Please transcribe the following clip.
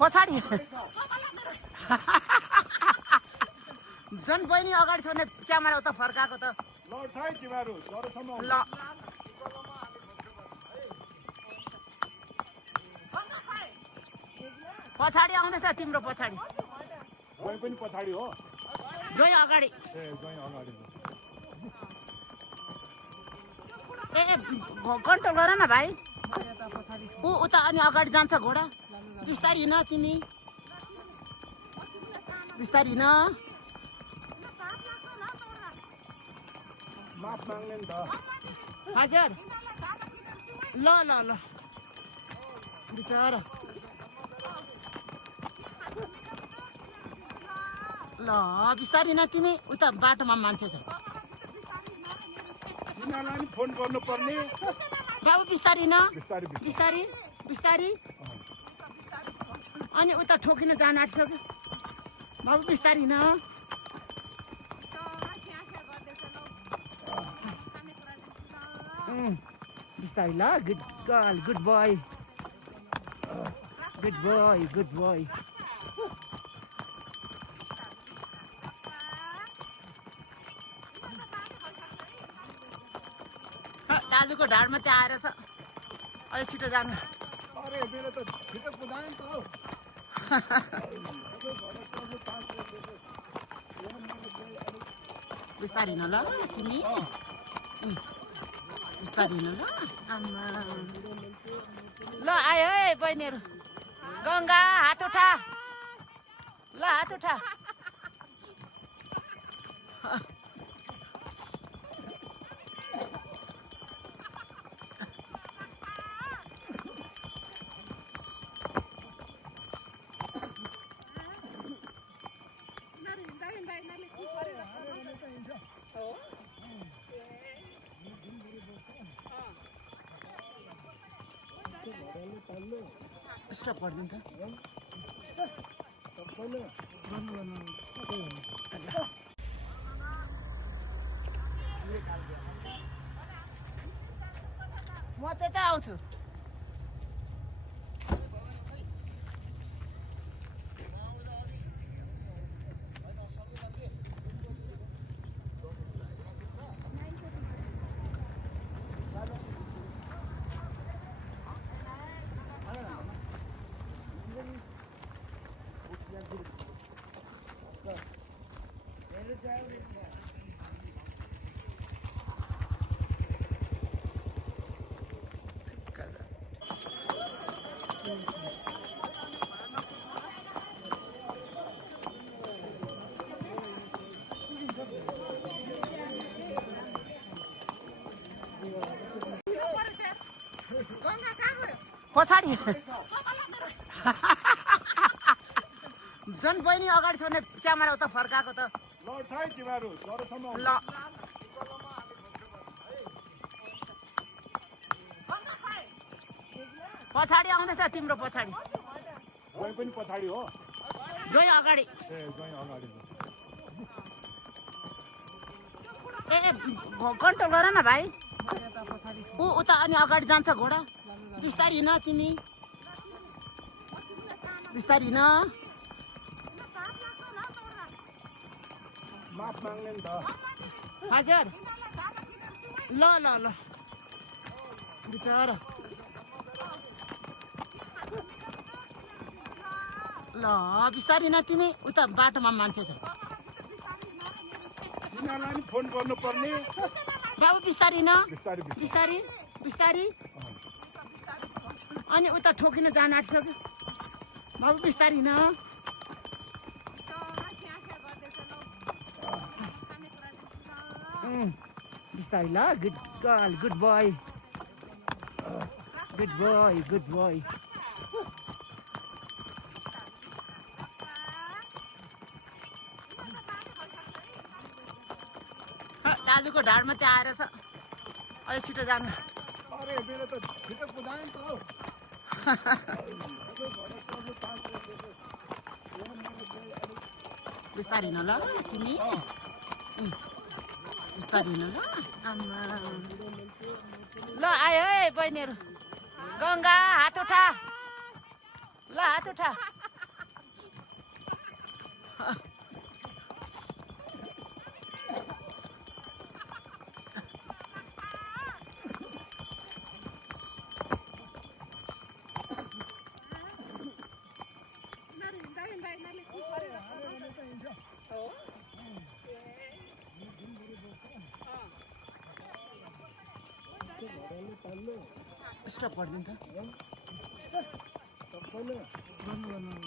पछाडि जन बहिनी अगाडि छ भने क्यामेरा उता फर्काएको त ल पछाडि आउँदैछ तिम्रो पछाडि पनि पछाडि हो जोइ अगाडि ए कन्ट्रोल गर न भाइ ऊ उता अनि अगाडि जान्छ घोडा बिस्तारी हिँड तिमी बिस्तारी हिँड माफ माग्ने नि त हजुर ल ल ल बिचरा ल बिस्तारी हिँड तिमी उता बाटोमा मान्छे छ तिनीहरूलाई नि फोन गर्नुपर्ने बाबु बिस्तारी हिँड बिस्तारै बिस्तारी बिस्तारी अनि उता ठोकिन जान आँटिसक्यो बाबु बिस्तारी हिँड बिस्तारी ल good girl good boy good boy good boy दाजुको ढाडमा चाहिँ आएर छ अलि छिटो जानु अरे मेरो त छिटो कुदाएँ नि त हौ बिस्तारी हिँड ल तिमी बिस्तारी हिँड ल आमा ल आयो है बहिनीहरू गङ्गा हात उठा ल हात उठा स्टप गरिदिन्छ म त्यता आउँछु पछाडि जन बहिनी अगाडि छ भने क्यामेरा उता फर्काएको त ल पछाडि आउँदैछ तिम्रो पछाडि पनि पछाडि हो जोइ अगाडि ए कन्ट्रोल गर न भाइ ऊ उता अनि अगाडि जान्छ घोडा बिस्तारी हिँड तिमी बिस्तारी हिँड माफ माग्ने नि त हजुर ल ल ल बिचरा ल बिस्तारी हिँड तिमी उता बाटोमा मान्छे छ तिनीहरूलाई नि फोन गर्नुपर्ने बाबु बिस्तारी हिँड बिस्तारै बिस्तारी बिस्तारी अनि उता ठोकिन जान आँटिसक्यो बाबु बिस्तारी हिँड बिस्तारी ल good girl good boy good boy good boy दाजुको ढाडमा चाहिँ आएर छ अलि छिटो जानु अरे मेरो त छिटो कुदाएँ नि त हौ बिस्तारी हिँड ल तिमी बिस्तारी हिँड ल आमा ल आयो है बहिनीहरू गङ्गा हात उठा ल हात उठा स्टप गरिदिनु त सबैले गर्नु